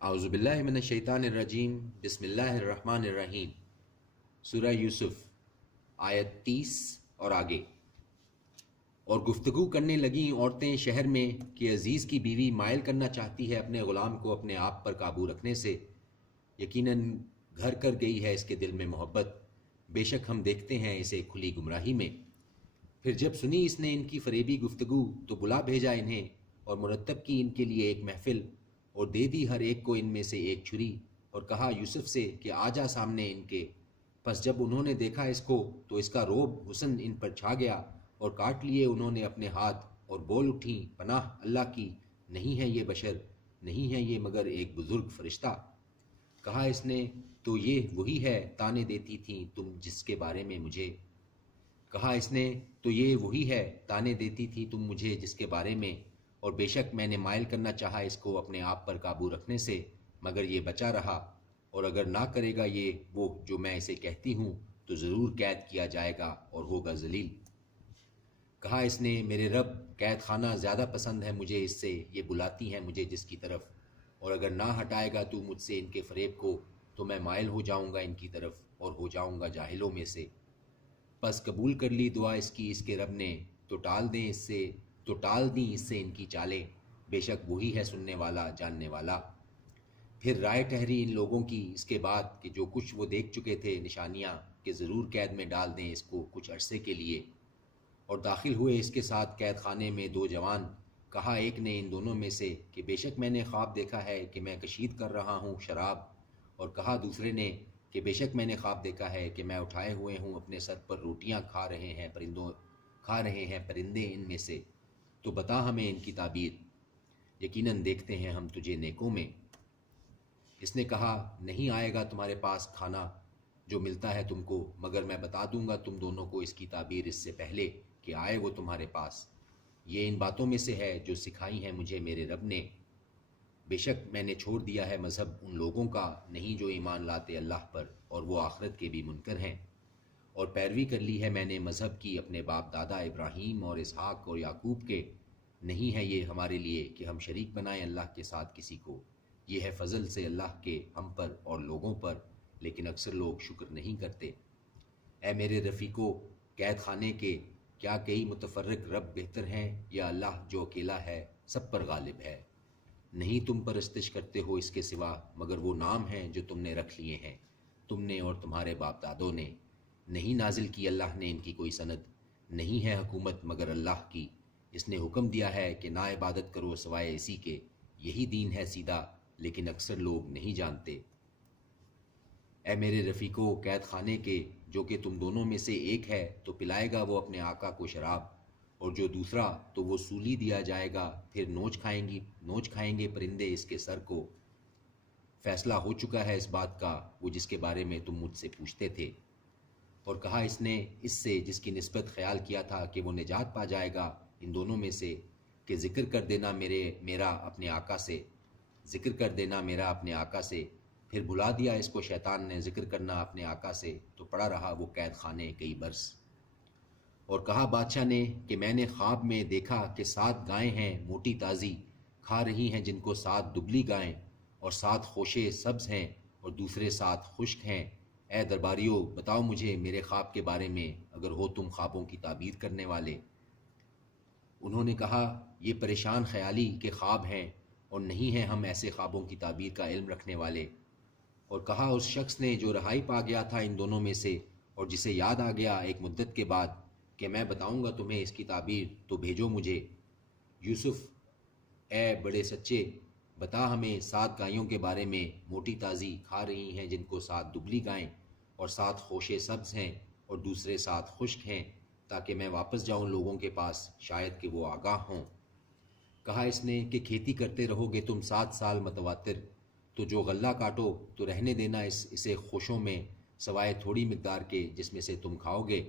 اعوذ باللہ من الشیطان الرجیم بسم اللہ الرحمن الرحیم۔ سورہ یوسف آیت 30 اور آگے۔ اور گفتگو کرنے لگیں عورتیں شہر میں کہ عزیز کی بیوی مائل کرنا چاہتی ہے اپنے غلام کو اپنے آپ پر قابو رکھنے سے، یقیناً گھر کر گئی ہے اس کے دل میں محبت، بے شک ہم دیکھتے ہیں اسے کھلی گمراہی میں۔ پھر جب سنی اس نے ان کی فریبی گفتگو تو بلا بھیجا انہیں اور مرتب کی ان کے لیے ایک محفل، اور دے دی ہر ایک کو ان میں سے ایک چھری، اور کہا یوسف سے کہ آ جا سامنے ان کے۔ پس جب انہوں نے دیکھا اس کو تو اس کا روب حسن ان پر چھا گیا، اور کاٹ لیے انہوں نے اپنے ہاتھ، اور بول اٹھیں پناہ اللہ کی، نہیں ہے یہ بشر، نہیں ہے یہ مگر ایک بزرگ فرشتہ۔ کہا اس نے تو یہ وہی ہے تانے دیتی تھیں تم جس کے بارے میں مجھے، کہا اس نے تو یہ وہی ہے تانے دیتی تھی تم مجھے جس کے بارے میں، اور بے شک میں نے مائل کرنا چاہا اس کو اپنے آپ پر قابو رکھنے سے، مگر یہ بچا رہا، اور اگر نہ کرے گا یہ وہ جو میں اسے کہتی ہوں تو ضرور قید کیا جائے گا اور ہوگا ذلیل۔ کہا اس نے میرے رب، قید خانہ زیادہ پسند ہے مجھے اس سے، یہ بلاتی ہیں مجھے جس کی طرف، اور اگر نہ ہٹائے گا تو مجھ سے ان کے فریب کو تو میں مائل ہو جاؤں گا ان کی طرف اور ہو جاؤں گا جاہلوں میں سے۔ پس قبول کر لی دعا اس کی اس کے رب نے، تو ٹال دیں اس سے ان کی چالیں، بے شک وہی ہے سننے والا جاننے والا۔ پھر رائے ٹھہری ان لوگوں کی اس کے بعد کہ جو کچھ وہ دیکھ چکے تھے نشانیاں، کہ ضرور قید میں ڈال دیں اس کو کچھ عرصے کے لیے۔ اور داخل ہوئے اس کے ساتھ قید خانے میں دو جوان، کہا ایک نے ان دونوں میں سے کہ بے شک میں نے خواب دیکھا ہے کہ میں کشید کر رہا ہوں شراب، اور کہا دوسرے نے کہ بے شک میں نے خواب دیکھا ہے کہ میں اٹھائے ہوئے ہوں اپنے سر پر روٹیاں کھا رہے ہیں پرندے ان میں سے، تو بتا ہمیں ان کی تعبیر، یقیناً دیکھتے ہیں ہم تجھے نیکوں میں۔ اس نے کہا نہیں آئے گا تمہارے پاس کھانا جو ملتا ہے تم کو، مگر میں بتا دوں گا تم دونوں کو اس کی تعبیر اس سے پہلے کہ آئے وہ تمہارے پاس۔ یہ ان باتوں میں سے ہے جو سکھائی ہیں مجھے میرے رب نے، بے شک میں نے چھوڑ دیا ہے مذہب ان لوگوں کا نہیں جو ایمان لاتے اللہ پر اور وہ آخرت کے بھی منکر ہیں، اور پیروی کر لی ہے میں نے مذہب کی اپنے باپ دادا ابراہیم اور اسحاق اور یعقوب کے، نہیں ہے یہ ہمارے لیے کہ ہم شریک بنائیں اللہ کے ساتھ کسی کو، یہ ہے فضل سے اللہ کے ہم پر اور لوگوں پر، لیکن اکثر لوگ شکر نہیں کرتے۔ اے میرے رفیقو قید خانے کے، کیا کئی متفرق رب بہتر ہیں یا اللہ جو اکیلا ہے سب پر غالب ہے؟ نہیں تم پرستش کرتے ہو اس کے سوا مگر وہ نام ہیں جو تم نے رکھ لیے ہیں تم نے اور تمہارے باپ دادوں نے، نہیں نازل کی اللہ نے ان کی کوئی سند، نہیں ہے حکومت مگر اللہ کی، اس نے حکم دیا ہے کہ نہ عبادت کرو سوائے اسی کے، یہی دین ہے سیدھا، لیکن اکثر لوگ نہیں جانتے۔ اے میرے رفیقو قید خانے کے، جو کہ تم دونوں میں سے ایک ہے تو پلائے گا وہ اپنے آقا کو شراب، اور جو دوسرا تو وہ سولی دیا جائے گا، پھر نوچ کھائیں گے پرندے اس کے سر کو، فیصلہ ہو چکا ہے اس بات کا وہ جس کے بارے میں تم مجھ سے پوچھتے تھے۔ اور کہا اس نے اس سے جس کی نسبت خیال کیا تھا کہ وہ نجات پا جائے گا ان دونوں میں سے، کہ ذکر کر دینا میرا اپنے آقا سے، پھر بھلا دیا اس کو شیطان نے ذکر کرنا اپنے آقا سے، تو پڑا رہا وہ قید خانے کئی برس۔ اور کہا بادشاہ نے کہ میں نے خواب میں دیکھا کہ 7 گائیں ہیں موٹی تازی، کھا رہی ہیں جن کو 7 دبلی گائیں، اور 7 خوشے سبز ہیں اور دوسرے 7 خشک ہیں۔ اے درباریو بتاؤ مجھے میرے خواب کے بارے میں اگر ہو تم خوابوں کی تعبیر کرنے والے۔ انہوں نے کہا یہ پریشان خیالی کے خواب ہیں اور نہیں ہیں ہم ایسے خوابوں کی تعبیر کا علم رکھنے والے۔ اور کہا اس شخص نے جو رہائی پا گیا تھا ان دونوں میں سے اور جسے یاد آ گیا ایک مدت کے بعد کہ میں بتاؤں گا تمہیں اس کی تعبیر تو بھیجو مجھے۔ یوسف اے بڑے سچے، بتا ہمیں 7 گائیوں کے بارے میں، موٹی تازی کھا رہی ہیں جن کو 7 دبلی گائیں، اور 7 خوشے سبز ہیں اور دوسرے 7 خشک ہیں، تاکہ میں واپس جاؤں لوگوں کے پاس شاید کہ وہ آگاہ ہوں۔ کہا اس نے کہ کھیتی کرتے رہو گے تم 7 سال متواتر، تو جو غلہ کاٹو تو رہنے دینا اسے خوشوں میں سوائے تھوڑی مقدار کے جس میں سے تم کھاؤ گے،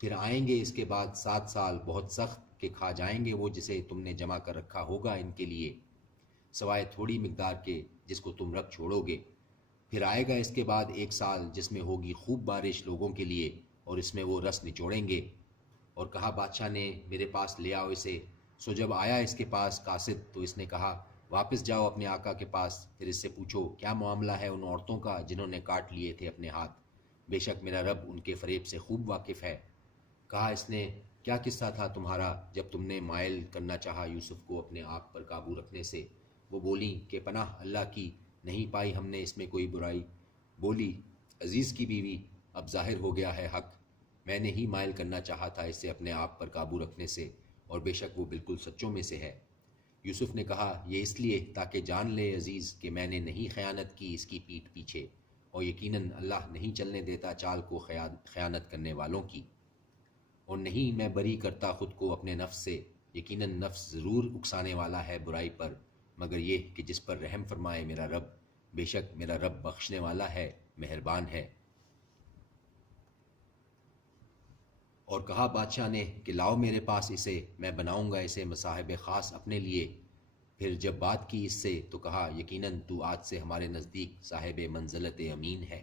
پھر آئیں گے اس کے بعد 7 سال بہت سخت کہ کھا جائیں گے وہ جسے تم نے جمع کر رکھا ہوگا ان کے لیے، سوائے تھوڑی مقدار کے جس کو تم رکھ چھوڑو گے۔ پھر آئے گا اس کے بعد 1 سال جس میں ہوگی خوب بارش لوگوں کے لیے، اور اس میں وہ رس نچوڑیں گے۔ اور کہا بادشاہ نے میرے پاس لے آؤ اسے، سو جب آیا اس کے پاس قاصد تو اس نے کہا واپس جاؤ اپنے آقا کے پاس، پھر اس سے پوچھو کیا معاملہ ہے ان عورتوں کا جنہوں نے کاٹ لیے تھے اپنے ہاتھ، بے شک میرا رب ان کے فریب سے خوب واقف ہے۔ کہا اس نے کیا قصہ تھا تمہارا جب تم نے مائل کرنا چاہا یوسف کو اپنے آپ پر قابو رکھنے سے؟ وہ بولیں کہ پناہ اللہ کی، نہیں پائی ہم نے اس میں کوئی برائی۔ بولی عزیز کی بیوی اب ظاہر ہو گیا ہے حق، میں نے ہی مائل کرنا چاہا تھا اسے اپنے آپ پر قابو رکھنے سے، اور بے شک وہ بالکل سچوں میں سے ہے۔ یوسف نے کہا یہ اس لیے تاکہ جان لے عزیز کہ میں نے نہیں خیانت کی اس کی پیٹھ پیچھے، اور یقیناً اللہ نہیں چلنے دیتا چال کو خیانت کرنے والوں کی، اور نہیں میں بری کرتا خود کو اپنے نفس سے، یقیناً نفس ضرور اکسانے والا ہے برائی پر، مگر یہ کہ جس پر رحم فرمائے میرا رب، بے شک میرا رب بخشنے والا ہے، مہربان ہے۔ اور کہا بادشاہ نے کہ لاؤ میرے پاس اسے، میں بناؤں گا اسے مصاحب خاص اپنے لیے۔ پھر جب بات کی اس سے تو کہا یقیناً تو آج سے ہمارے نزدیک صاحب منزلت امین ہے۔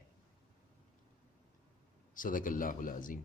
صدق اللہ العظیم۔